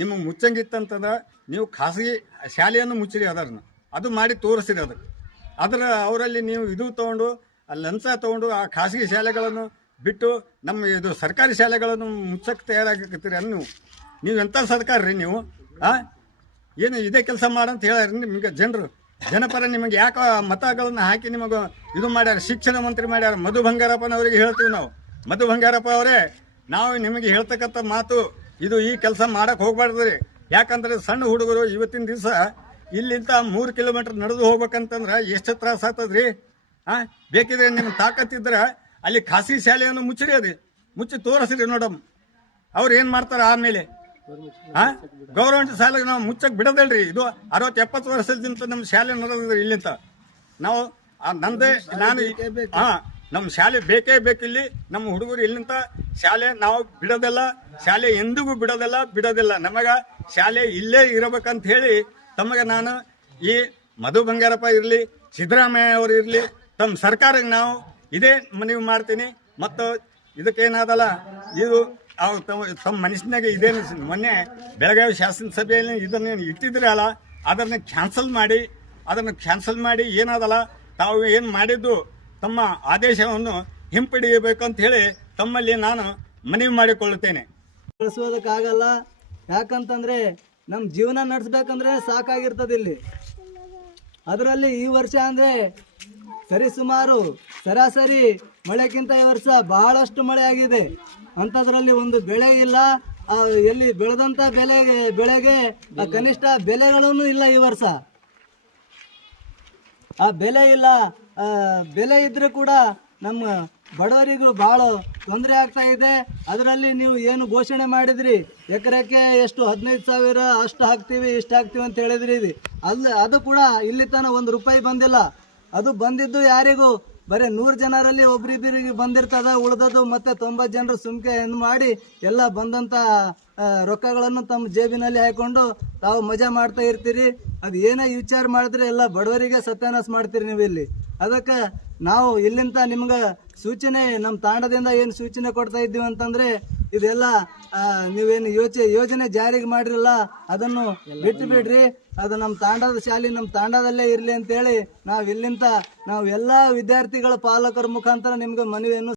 ನಿಮಗೆ ಮುಚ್ಚಂಗಿತ್ತಂತಂದ್ರೆ ನೀವು ಖಾಸಗಿ ಶಾಲೆಯನ್ನು ಮುಚ್ಚಿರಿ ಅದನ್ನ ಅದು ಮಾಡಿ ತೋರಿಸಿರಿ ಅದರ ಅವರಲ್ಲಿ ನೀವು ಇದು ತೊಗೊಂಡು ಲಂಚ ತೊಗೊಂಡು ಆ ಖಾಸಗಿ ಶಾಲೆಗಳನ್ನು ಬಿಟ್ಟು ನಮ್ಮ ಇದು ಸರ್ಕಾರಿ ಶಾಲೆಗಳನ್ನು ಮುಚ್ಚಕ್ಕೆ ತಯಾರಾಗತ್ತೀರಿ ನೀವು ಎಂಥ ಸರ್ಕಾರ ರೀ ನೀವು ಏನು ಇದೇ ಕೆಲಸ ಮಾಡಂತ ಹೇಳ್ಯಾರ ನಿಮಗೆ ಜನಪರ ನಿಮಗೆ ಯಾಕೆ ಮತಗಳನ್ನು ಹಾಕಿ ನಿಮಗೆ ಇದು ಮಾಡ್ಯಾರ ಶಿಕ್ಷಣ ಮಂತ್ರಿ ಮಾಡ್ಯಾರ ಮಧು ಬಂಗಾರಪ್ಪನವರಿಗೆ ಹೇಳ್ತೀವಿ ನಾವು ಮಧು ಬಂಗಾರಪ್ಪ ಅವರೇ ನಾವು ನಿಮಗೆ ಹೇಳ್ತಕ್ಕಂಥ ಮಾತು ಇದು ಈ ಕೆಲಸ ಮಾಡಕ್ಕೆ ಹೋಗ್ಬಾರ್ದ್ರಿ ಯಾಕಂದ್ರೆ ಸಣ್ಣ ಹುಡುಗರು ಇವತ್ತಿನ ದಿವಸ ಇಲ್ಲಿಂದ 3 ಕಿಲೋಮೀಟರ್ ನಡೆದು ಹೋಗ್ಬೇಕಂತಂದ್ರೆ ಎಷ್ಟು ತ್ರಾಸ ಆಗ್ತದ್ರಿ ಬೇಕಿದ್ರೆ ನಿಮ್ಗೆ ತಾಕತ್ತಿದ್ರೆ ಅಲ್ಲಿ ಖಾಸಗಿ ಶಾಲೆಯನ್ನು ಮುಚ್ಚಿರಿ ಅದು ಮುಚ್ಚಿ ತೋರಿಸ್ರಿ ನೋಡಮ್ ಅವ್ರು ಏನು ಮಾಡ್ತಾರೆ ಆಮೇಲೆ ಗೌರ್ಮೆಂಟ್ ಶಾಲೆಗೆ ನಾವು ಮುಚ್ಚಕ್ಕೆ ಬಿಡೋದಲ್ರಿ ಇದು 60-70 ವರ್ಷದಿಂದ ನಮ್ಮ ಶಾಲೆ ನಡೆದ್ರಿ ಇಲ್ಲಿಂದ ನಾವು ನಮ್ಮ ಶಾಲೆ ಬೇಕೇ ಬೇಕಿಲ್ಲಿ ನಮ್ಮ ಹುಡುಗರು ಇಲ್ಲಿಂದ ಶಾಲೆ ನಾವು ಶಾಲೆ ಎಂದಿಗೂ ಬಿಡೋದಿಲ್ಲ ನಮಗೆ ಶಾಲೆ ಇಲ್ಲೇ ಇರಬೇಕಂತ ಹೇಳಿ ತಮಗೆ ನಾನು ಈ ಮಧು ಬಂಗಾರಪ್ಪ ಇರಲಿ ಸಿದ್ದರಾಮಯ್ಯ ಅವರು ಇರಲಿ ತಮ್ಮ ಸರ್ಕಾರಕ್ಕೆ ನಾವು ಇದೇ ಮನವಿ ಮಾಡ್ತೀನಿ ಮತ್ತು ಇದಕ್ಕೇನಾದಲ್ಲ ಇದು ತಮ್ಮ ಮನಸ್ಸಿನಾಗೆ ಇದೇನು ಮೊನ್ನೆ ಬೆಳಗಾವಿ ಶಾಸನಸಭೆಯಲ್ಲಿ ಇದನ್ನೇನು ಇಟ್ಟಿದ್ರಲ್ಲ ಅದನ್ನು ಕ್ಯಾನ್ಸಲ್ ಮಾಡಿ ಏನಾದಲ್ಲ ತಾವು ಏನು ಮಾಡಿದ್ದು ತಮ್ಮ ಆದೇಶವನ್ನು ಹಿಂಪಡೆಯಬೇಕಂತ ಹೇಳಿ ತಮ್ಮಲ್ಲಿ ನಾನು ಮನವಿ ಮಾಡಿಕೊಳ್ಳುತ್ತೇನೆ. ಬಳಸೋದಕ್ಕಾಗಲ್ಲ, ಯಾಕಂತಂದ್ರೆ ನಮ್ಮ ಜೀವನ ನಡೆಸ್ಬೇಕಂದ್ರೆ ಸಾಕಾಗಿರ್ತದೆ ಇಲ್ಲಿ. ಅದರಲ್ಲಿ ಈ ವರ್ಷ ಅಂದರೆ ಸರಾಸರಿ ಮಳೆಗಿಂತ ಈ ವರ್ಷ ಬಹಳಷ್ಟು ಮಳೆ ಆಗಿದೆ. ಅಂಥದ್ರಲ್ಲಿ ಒಂದು ಬೆಳೆ ಇಲ್ಲ, ಎಲ್ಲಿ ಬೆಳೆದಂಥ ಬೆಳೆಗೆ ಕನಿಷ್ಠ ಬೆಲೆಗಳೂ ಇಲ್ಲ ಈ ವರ್ಷ. ಆ ಬೆಲೆ ಇಲ್ಲ, ಬೆಲೆ ಇದ್ರೆ ಕೂಡ ನಮ್ಮ ಬಡವರಿಗೂ ಭಾಳ ತೊಂದರೆ ಆಗ್ತಾ ಇದೆ. ಅದರಲ್ಲಿ ನೀವು ಏನು ಘೋಷಣೆ ಮಾಡಿದ್ರಿ, ಎಕರೆಕ್ಕೆ ಎಷ್ಟು 15,000 ಅಷ್ಟು ಹಾಕ್ತೀವಿ ಇಷ್ಟು ಹಾಕ್ತೀವಿ ಅಂತ ಹೇಳಿದ್ರಿ. ಅದು ಕೂಡ ಇಲ್ಲಿ ತನಕ ₹1 ಬಂದಿಲ್ಲ. ಅದು ಬಂದಿದ್ದು ಯಾರಿಗೂ ಬರೀ 100 ಜನರಲ್ಲಿ ಒಬ್ರಿಬ್ಬರಿಗೆ ಬಂದಿರ್ತದ, ಉಳಿದದ್ದು ಮತ್ತೆ 90 ಜನರು ಸುಮ್ಕೆ ಮಾಡಿ ಎಲ್ಲ ಬಂದಂಥ ರೊಕ್ಕಗಳನ್ನು ತಮ್ಮ ಜೇಬಿನಲ್ಲಿ ಹಾಕೊಂಡು ತಾವು ಮಜಾ ಮಾಡ್ತಾ ಇರ್ತೀರಿ. ಅದು ಏನೇ ವಿಚಾರ ಮಾಡಿದ್ರೆ ಎಲ್ಲ ಬಡವರಿಗೆ ಸತ್ಯಾನಾಶ ಮಾಡ್ತೀರಿ ನೀವು ಇಲ್ಲಿ. ಅದಕ್ಕೆ ನಾವು ಇಲ್ಲಿಂದ ನಿಮ್ಗೆ ಸೂಚನೆ, ನಮ್ಮ ತಾಂಡದಿಂದ ಏನು ಸೂಚನೆ ಕೊಡ್ತಾ ಇದ್ದೀವಿ ಅಂತಂದರೆ, ಇದೆಲ್ಲ ನೀವೇನು ಯೋಜನೆ ಜಾರಿಗೆ ಮಾಡಿರಲ್ಲ ಅದನ್ನು ಬಿಟ್ಟು ಬಿಡ್ರಿ. ಅದು ನಮ್ಮ ತಾಂಡದ ಶಾಲೆ ನಮ್ಮ ತಾಂಡದಲ್ಲೇ ಇರಲಿ ಅಂತೇಳಿ ನಾವು ಇಲ್ಲಿಂದ ನಾವು ಎಲ್ಲ ವಿದ್ಯಾರ್ಥಿಗಳ ಪಾಲಕರ ಮುಖಾಂತರ ನಿಮ್ಗೆ ಮನವಿಯನ್ನು